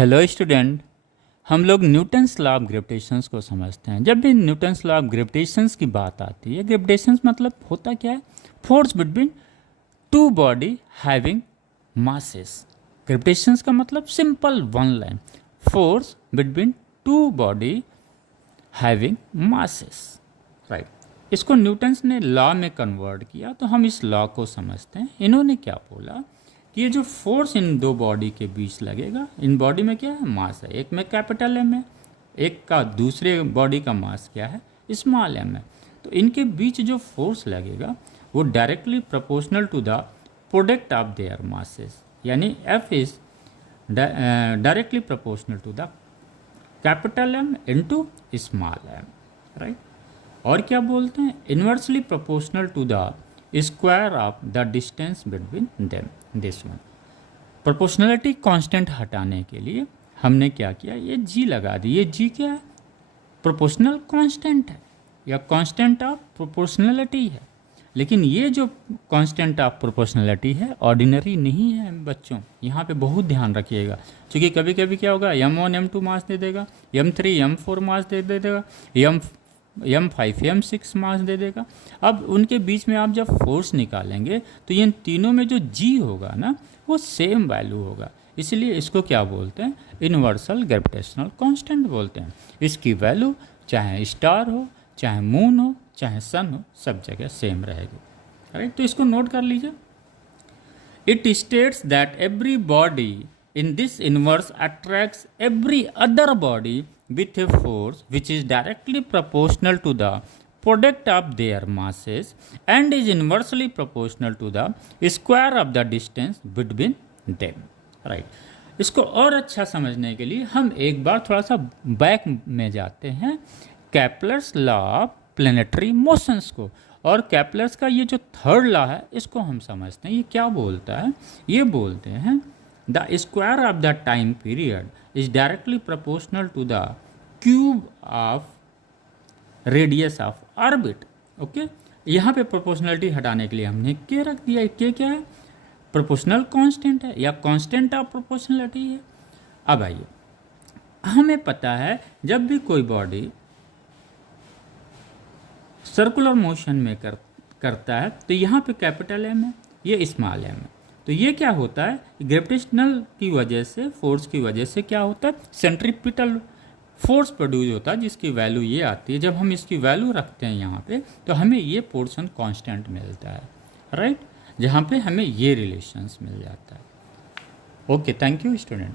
Hello student, हम लोग Newton's law of ग्रेविटेशंस को समझते हैं। जब भी न्यूटन्स लॉ ऑफ ग्रेविटेशंस की बात आती है, ग्रेविटेशंस मतलब होता क्या है? Force between two body having masses. Gravitations का मतलब simple one line, force between two body having masses, right. इसको न्यूटन्स ने लॉ में कन्वर्ट किया, तो हम इस लॉ को समझते हैं। इन्होंने क्या बोला कि ये जो फोर्स इन दो बॉडी के बीच लगेगा, इन बॉडी में क्या है? मास है। एक में कैपिटल एम है, एक का दूसरे बॉडी का मास क्या है? स्मॉल एम है। तो इनके बीच जो फोर्स लगेगा वो directly proportional to the product of their masses, यानी F is directly proportional to the capital M into small M, right. और क्या बोलते हैं? Inversely proportional to the square of the distance between them, this one. Proportionality constant हटाने के लिए हमने क्या किया? ये जी लगा दी। ये जी क्या है? प्रोपोर्शनल कांस्टेंट है या कांस्टेंट ऑफ प्रोपोर्शनलिटी है। लेकिन ये जो कांस्टेंट ऑफ प्रोपोर्शनलिटी है ऑर्डिनरी नहीं है बच्चों, यहाँ पे बहुत ध्यान रखिएगा। क्योंकि कभी कभी क्या होगा, m1 m2 मास दे देगा, m3 m4 मास दे देगा, m5 m6 मास दे देगा। अब उनके बीच में आप जब फोर्स निकालेंगे तो इन तीनों में जो जी होगा ना, वो सेम वैल्यू होगा। इसलिए इसको क्या बोलते हैं? यूनिवर्सल ग्रेविटेशनल कांस्टेंट बोलते हैं। इसकी वैल्यू चाहे स्टार हो, चाहे मून हो, चाहे सन हो, सब जगह सेम रहेगी, राइट। तो इसको नोट कर लीजिए। It states that every body in this inverse attracts every other body with a force which is directly proportional to the product of their masses and is inversely proportional to the square of the distance between them, right। इसको और अच्छा समझने के लिए हम एक बार थोड़ा सा बैक में जाते हैं, Kepler's law of planetary motions को। और केपलर्स का ये जो थर्ड लॉ है, इसको हम समझते हैं। ये क्या बोलता है? ये बोलते हैं the square of the time period is directly proportional to the cube of radius of orbit, okay. यहाँ पे प्रोपोर्शनलिटी हटाने के लिए हमने के रख दिया। के क्या है? प्रोपोर्शनल कांस्टेंट है या कांस्टेंट ऑफ प्रोपोर्शनलिटी है। अब आइए, हमें पता है जब भी कोई बॉडी सर्कुलर मोशन में करता है तो यहाँ पे कैपिटल एम है, ये स्मॉल एम है। तो ये क्या होता है? ग्रेविटेशनल की वजह से, फोर्स की वजह से क्या होता है? सेंट्रीपिटल फोर्स प्रोड्यूस होता है, जिसकी वैल्यू ये आती है। जब हम इसकी वैल्यू रखते हैं यहाँ पे, तो हमें ये पोर्शन कांस्टेंट मिलता है, राइट। जहाँ पे हमें ये रिलेशंस मिल जाता है। Okay, thank you student.